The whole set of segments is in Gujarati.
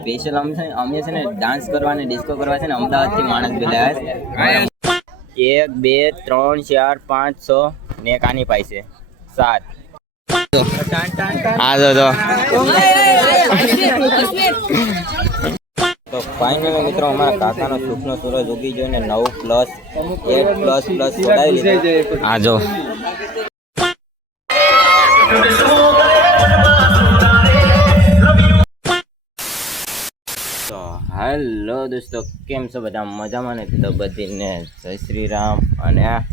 સ્પેશિયલ અમે છે ને ડાન્સ કરવા ને ડિસ્કો કરવા છે ને અમદાવાદથી માણસ બોલાવ્યા છે 1 2 3 4 5 6 ને કાની પાસે 7 આ જો તો ફાઇનલી મિત્રો અમારા કાકાનો સુખનો સૂરજ ઉગી ગયો ને 9+1++ છોડાવી લીધો આ જો તો હેલો દોસ્તો કેમ છો બધા મજામાં ને તો બધીને જય શ્રી રામ અને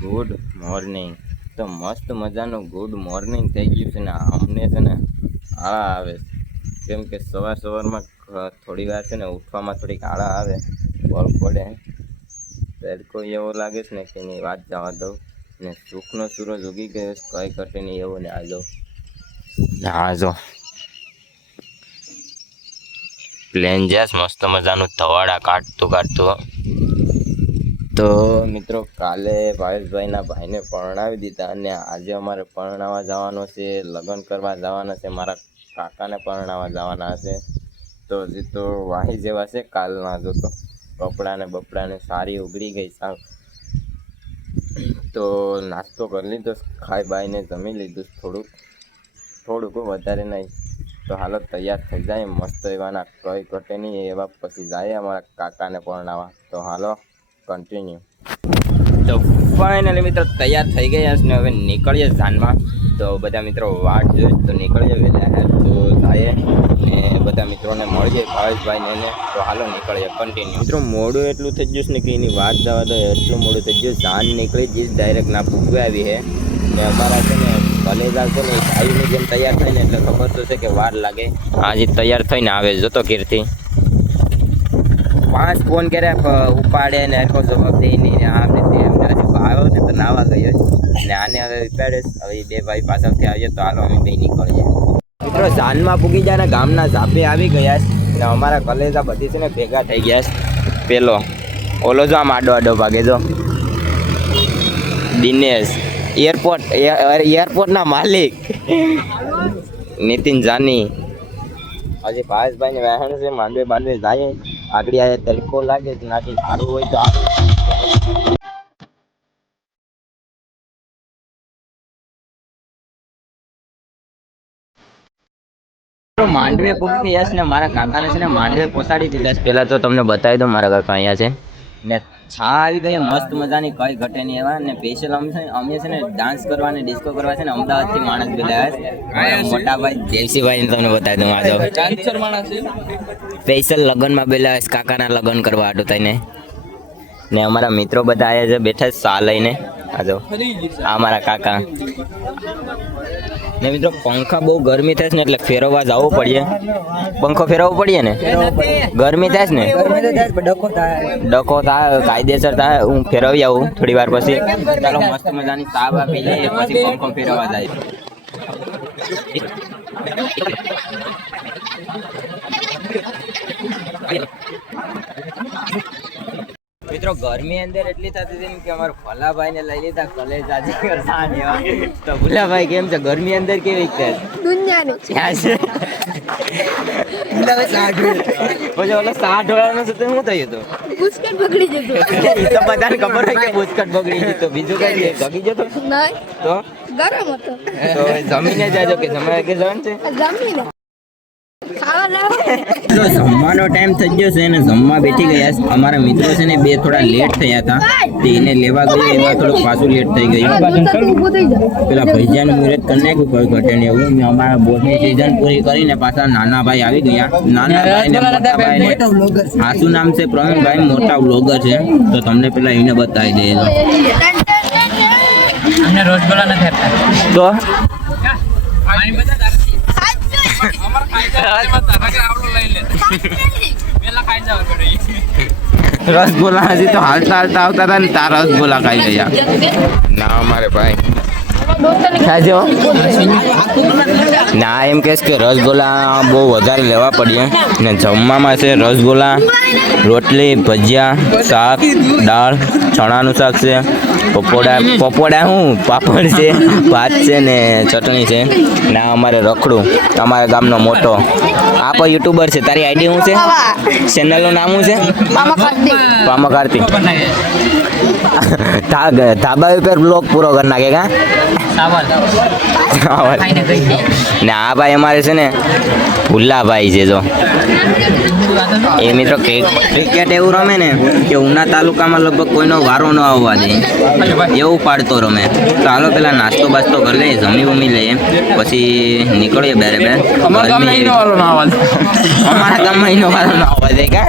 ગુડ મોર્નિંગ તો મસ્ત મજાનું ગુડ મોર્નિંગ થઈ ગયું છે ને અમને છે ને આળા આવે કેમ કે સવારમાં થોડી વાર છે ને ઉઠવામાં થોડીક આળા આવે બળ પડે તડકો એવો લાગે છે ને કે એની વાત જવા દઉં ને સુખનો સૂરજ ઉગી ગયો કઈ ઘટે નહીં એવો ને આ જો પ્લેન જેસ મસ્ત મજાનું ધવાડા કાઢતું તો મિત્રો કાલે ભાવેશભાઈના ભાઈને પરણાવી દીધા અને આજે અમારે પરણાવવા જવાનો છે લગ્ન કરવા જવાના છે મારા કાકાને પરણાવવા જવાના હશે તો હજી તો વાહી જેવા છે કાલના જો તો બપડાને સારી ઉગડી ગઈ સાવ તો નાસ્તો કરી લીધો ખાઈ બાઈને જમી લીધું થોડુંક વધારે નહીં તો હાલો તૈયાર થઈ જાય મસ્ત એવાના કઈ ઘટે નહીં એવા પછી જાય અમારા કાકાને પરણાવવા તો હાલો કન્ટિન્યુ તો ફાઇનલી મિત્રો તૈયાર થઈ ગયા છે ને હવે નીકળીએ જાનમાં તો બધા મિત્રો વાટ જોઈએ તો નીકળીએ વહેલા તો જાય ને બધા મિત્રોને મળીએ ભાવેશભાઈને ને તો હાલો નીકળીએ કન્ટિન્યુ મિત્રો મોડું એટલું થઈ ગયું છે ને કે એની વાત જવા દો એટલું મોડું થઈ ગયું જાન નીકળી જઈશ ડાયરેક્ટ ના પૂગવા આવી છે ને અમારા છે ને કલેજા છે ને ભાઈની જેમ તૈયાર થાય ને એટલે ખબર તો છે કે વાર લાગે આજે તૈયાર થઈને આવે જોતો કીર્તિ 5 ફોન કર્યા ઉપાડે ને આખો જવાબ દે નહીં આમને તેમને હજી આવ્યો ને તો નાવા ગયો ને આને હવે ઉપાડે હવે બે ભાઈ પાછળથી આવીએ તો હાલો અમે બે નીકળીએ મિત્રો જાનમાં પૂગી જાય ને ગામના ઝાપે આવી ગયા ને અમારા કલેજા બધી છે ને ભેગા થઈ ગયા પેલો ઓલો જો આમ આડો ભાગે જો દિનેશ એરપોર્ટના માલિક નીતિન જાની હજી ભાવેશભાઈને વહેણ છે માંડવે જાય આગળ આવે તડકો લાગે નાખી સારું હોય તો માંડવે પૂછી યસ ને મારા કાકાને છે ને માંડવે પહોંચાડી દીધા પહેલા તો તમને બતાવી દો મારા કાકા અહીંયા છે ને છા આવી ગઈ મસ્ત મજાની કઈ ઘટે નહીં એવા ને સ્પેશિયલ અમે છે ને ડાન્સ કરવા ને ડિસ્કો કરવા છે ને અમદાવાદથી માણસ બોલાવ્યા છે મોટા ભાઈ દેવસીભાઈને તમને બતાવી દઉં આજો સ્પેશિયલ લગ્નમાં બોલાવ્યા કાકાના લગ્ન કરવા હાટું થઈને ને અમારા મિત્રો બધા આવ્યા છે બેઠા સા લઈને આજો આ અમારા કાકા ને મિત્રો પંખા બહુ ગરમી થાય ને એટલે ફેરવવા જવું પડે પંખો ફેરવવો પડે ને ગરમી થાય ને ડકો થાય કાયદેસર થાય હું ફેરવી આવું થોડી વાર પછી ચાલો મસ્ત મજાની તાવ આપી લઈએ પછી પંખો ફેરવવા જાય મિત્રો ગરમી અંદર એટલી થતી હતી કે અમારા ભલાભાઈ ને લઈ લીધા કલેજાજી કરતા તો ભુલાભાઈ કેમ છે ગરમી અંદર કેવી છે દુનિયાની ક્યાં છે પછી ઓલો 60 વાળાનો શું થયું હતું બુસ્કટ બગડી જતો એ તો બધાને ખબર હોય કે બુસ્કટ બગડી ગયો બીજું કઈ બગડી જતો નહીં તો ગરમ હતો તો જમીને જાજો કે જમાય કે જવાનું છે જમીને જમવાનો ટાઈમ થઈ ગયો છે ને જમવા બેઠી ગયા છે અમારા મિત્રો છે ને બે થોડા લેટ થયા હતા એને લેવા ગયા એમાં થોડું પાછું લેટ થઈ ગયું પેલા ભૈજાનું મુહૂર્ત કરી નાખ્યું કોઈ ઘટે ને એવું અમારા બોર્ડની સિઝન પૂરી કરીને પાછા નાના ભાઈ આવી ગયા નાના ભાઈ ને મોટા ભાઈ ને આનું નામ છે પ્રવીણભાઈ મોટા વ્લોગર છે તો તમને પેલા એને બતાવી દે અમને રોજગોલા નથી તો રસગોલા હજી તો હાલતા આવતા હતા ને તાર રસગોલા ખાઈ ગયા ના અમારે ભાઈ ખાજો ના એમ કહેશ કે રસગોલા બહુ વધારે લેવા પડ્યા ને જમવામાં છે રસગોલા રોટલી ભજીયા શાક દાળ ચણાનું શાક છે પપોડા હું પાપડ છે ભાત છે ને ચટણી છે ના અમારે રખડું અમારા ગામનો મોટો આપો યુટ્યુબર છે, તારી આઈડી શું છે? ચેનલનું નામ શું છે? પામા કાર્તિક. ધાબા ઉપર બ્લોગ પૂરો કરી નાખે કા? ને આ ભાઈ અમારે છે ને ભુલ્લાભાઈ છે જો, એ મિત્રો ક્રિકેટ એવું રમે ને કે ઉના તાલુકામાં લગભગ કોઈનો વારો ન આવવા દે એવું પાડતો રમે. તો હાલો પેલા નાસ્તો બાસ્તો કરી લઈએ, જમી વમી લઈએ, પછી નીકળીએ બેરે બેર. અમારા ગામમાં એનો વારો ન આવવા દે કા?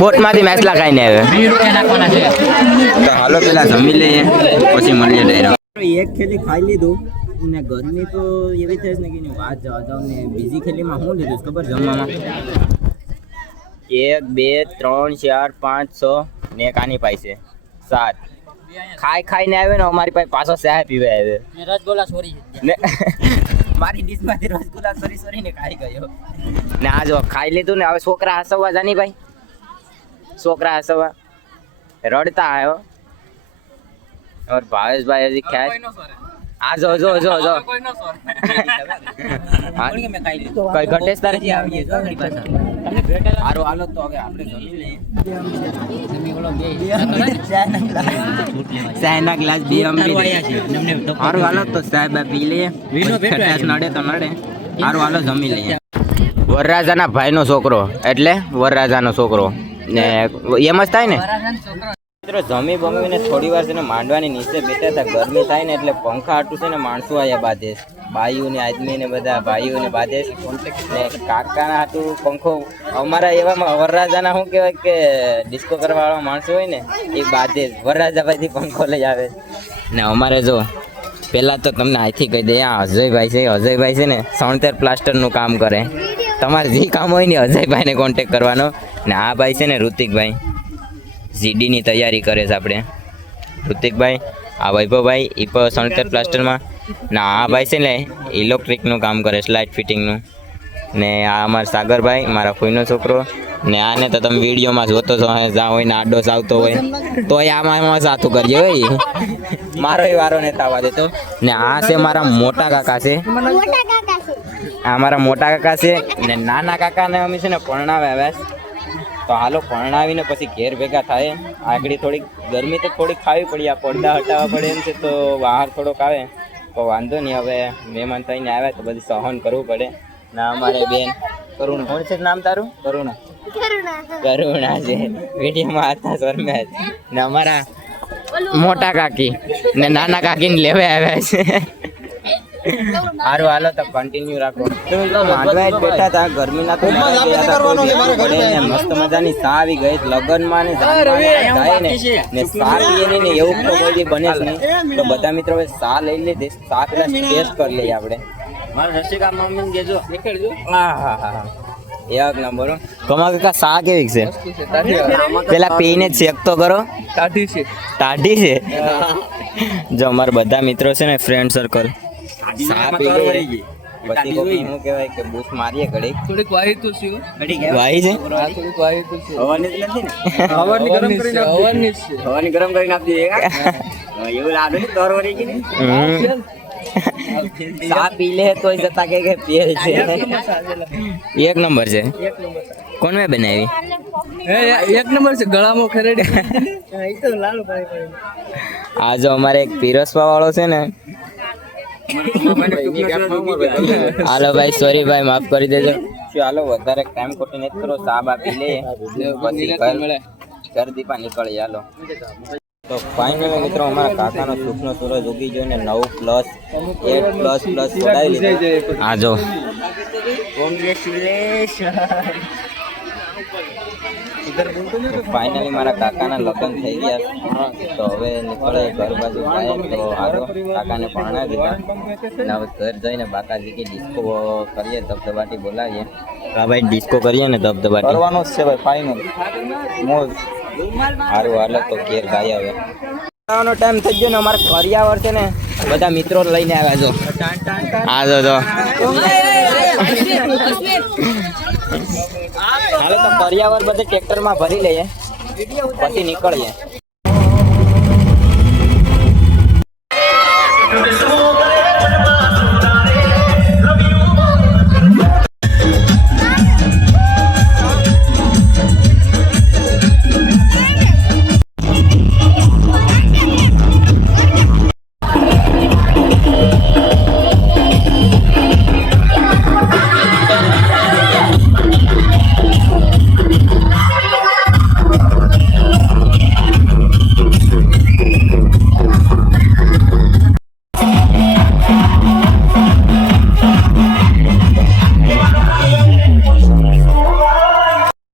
બોટ માંથી મેસલા ખાઈને આવે. તો હાલો પેલા જમી લઈએ પછી મળીએ ડાયરેક્ટ. એક ખેલી ખાઈ લીધું ને ગરમી તો એવી થઈ ને કે વાત જવા જાવ ને. બીજી ખેલીમાં શું લીધું ખબર જમવામાં? 1 2 3 4 5 6 ને એક આની પાઈ છે 7. ખાઈને આવે ને અમારી પાસે પાછો ચાય પીવે આવે. રસગુલ્લા સોરી ને મારી ડીશમાંથી રસગુલ્લા સોરી ને ખાઈ ગયો ને. આ જો ખાઈ લીધું ને હવે છોકરા હસવા જાની ભાઈ, છોકરા હસવા રડતા આવ્યો. और ભાવેશભાઈ હજી ખાય. આ જો જો જો જો કઈ ઘટેશ તારે આવીએ જો મારી પાસે. હારો હાલો તો હવે આપણે જમી લઈએ. ચાયના ગ્લાસ બી અમી હારો હાલો તો સાહેબ પી લઈએ. ઘટેશ નડે તો નડે. હારો હાલો જમી લઈએ. વરરાજાના ભાઈનો છોકરો એટલે વરરાજાનો છોકરો ને એમ જ થાય ને મિત્રો. જમી બમીને થોડી વાર છે ને માંડવાની નીચે બેઠા હતા. ગરમી થાય ને એટલે પંખા હાટું છે ને માણસો આયા બાંધે, બાઈઓને આદમી ને બધા ભાઈઓને બાંધે ને કાકાના હાટું પંખો અમારા એવામાં વરરાજાના શું કહેવાય કે ડિસ્કો કરવા વાળા માણસો હોય ને એ બાંધે. વરરાજાભાઈથી પંખો લઈ આવે ને અમારે જો પહેલાં તો તમને અહીંથી કહી દે, આ અજયભાઈ છે. અજયભાઈ છે ને 73 પ્લાસ્ટરનું કામ કરે. તમારે જે કામ હોય ને અજયભાઈને કોન્ટેક કરવાનો. ને આ ભાઈ છે ને ઋતિકભાઈ, જીડીની તૈયારી કરે છે આપણે. ઋતિકભાઈ, આ વૈભવભાઈ એ પણ 73 પ્લાસ્ટરમાં. ને આ ભાઈ છે ને ઇલેક્ટ્રિકનું કામ કરે, લાઇટ ફિટિંગનું. ને આ અમારા સાગરભાઈ, મારા ફોઈનો છોકરો. ને આને તો તમે વિડીયોમાં જોતો છો, જ્યાં હોય ને આડો આવતો હોય તો આમાં સાથું કરજો હોય. મારો વારો ને આવવા દેતો. ને આ છે મારા મોટા કાકા છે, આ મારા મોટા કાકા છે. ને નાના કાકાને અમે છે ને પરણાવે આવ્યા. તો હાલો પરણાવીને પછી ઘેર ભેગા થાય. આગળ થોડીક ગરમી તો થોડીક ખાવી પડી, આ પડદા હટાવવા પડે એમ છે તો બહાર થોડોક આવે તો વાંધો નહીં. હવે મહેમાન થઈને આવ્યા તો બધી સહન કરવું પડે. ના અમારે બેન કરુણા, કોણ છે નામ તારું? કરુણા છે. વિડીયોમાં હતા શર્મેશ. ને અમારા મોટા કાકી ને નાના કાકીને લેવા આવ્યા છે. સારું હાલો તો કન્ટિન્યુ રાખો. માંડવા જ બેઠા હતા, ગરમીના તો મસ્ત મજાની ચા આવી ગઈ. લગ્નમાં ને જાય ને ચા પીએ ને એવું તો કોઈ બને જ નહીં. તો બધા મિત્રો હવે ચા લઈ લીધી. ચા પેલા ટેસ્ટ કરી લઈએ આપણે. મારા રસિકા મમ્મીને કહેજો. હા હા હા એક નંબર. કમા કાકા ચા કેવી છે? પેલા પીને ચેક તો કરો. ટાઢી છે. જો અમારા બધા મિત્રો છે ને ફ્રેન્ડ સર્કલ ચા પી લે પછી કોઈ શું કહેવાય કે બૂસ મારીએ ઘડી. થોડીક વાહી તો છે. વાહી છે? થોડીક વાહી તો છે. હવાની જ નથી ને? હવાની ગરમ કરીને આપી. હવાની ગરમ કરીને આપી દે. એવું લાગે ને તોર વળી ગઈ ને. ચા પી લે તોય જતા કે પીએ છે. એક નંબર છે. કોણ મેં બનાવી? એક નંબર છે. ગળામાં ખરેડી. આ જો અમારે એક પીરસવા વાળો છે ને. હાલો ભાઈ, સોરી ભાઈ, માફ કરી દેજો. ચાલો વધારે ટાઈમ ખોટી નથી કરો. ચા બા પી લે પછી ઘર દીપા નીકળી. હાલો તો ફાઇનલી મિત્રો અમારા કાકાનો સુખનો સૂરજ ઉગી ગયો ને 9+8++ છોડાવી લીધું. આ જો ફાઇનલી મારા કાકાના લગ્ન થઈ ગયા. તો હવે નીકળે ઘર બાજુ જાય તો હારો કાકાને પરણાવી દીધા. ને હવે ઘર જઈને બાકાજી ડિસ્કો કરીએ, ધબધબાટી બોલાવીએ. હા ભાઈ, ડિસ્કો કરીએ ને ધબધબાટી કરવાનો જ છે ભાઈ. ફાઇનલ મોજ. સારું હાલો તો ઘેર ગાય. હવે ટાઈમ થઈ ગયો ને અમારે કરિયાવર છે ને બધા મિત્રો લઈને આવ્યા છો. હા જો હાલો તો કરિયાવર બધે ટ્રેક્ટરમાં ભરી લઈએ પછી નીકળીએ.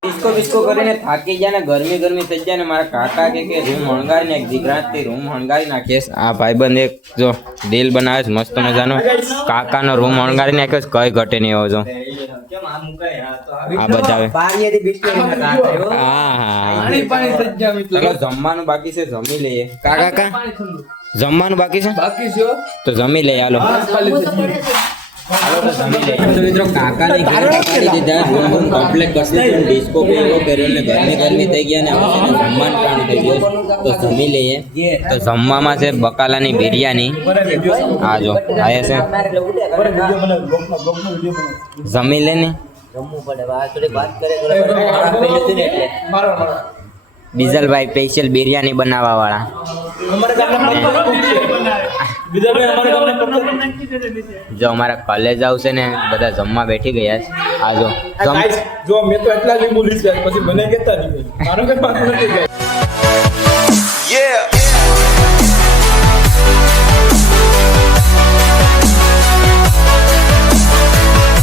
ડિસ્કો બિસ્કો કરીને થાકી ગયા ને ગરમી ગરમી થઈ જાય ને મારા કાકા કે રૂમ હણગારી ને ગુજરાતથી રૂમ હણગારી નાખીશ. આ ભાઈબંધ એક જો દિલ બનાવે છે મસ્ત મજાનો, કાકાનો રૂમ હણગારી નાખ્યો છે, કઈ ઘટે નહીં એવો જો. આ બતાવે હા હા ચલો જમવાનું બાકી છે, જમી લઈએ. કાકા જમવાનું બાકી છે તો જમી લઈએ. હાલો મિત્રો કાકાની ઘરે પકડી દીધા, રૂમ કમ્પ્લીટ કરી દીધું, ડિસ્કો એવો કર્યો ને ગરમી ગરમી થઈ ગયા ને હવે જમવાનું ટાણું થઈ ગયું તો જમી લઈએ. તો જમવામાં છે બકાલાની બિરયાની. આ જો આયા છે, જમી લે ને. બીજલભાઈ સ્પેશિયલ બિરયાની બનાવવા વાળા. જો અમારા કોલેજ આવશે ને બધા જમવા બેઠી ગયા છે. આ જો જો મેં તો એટલા લીંબુ લીધા પછી મને કહેતા નહીં. મારો કઈ પાછું નથી.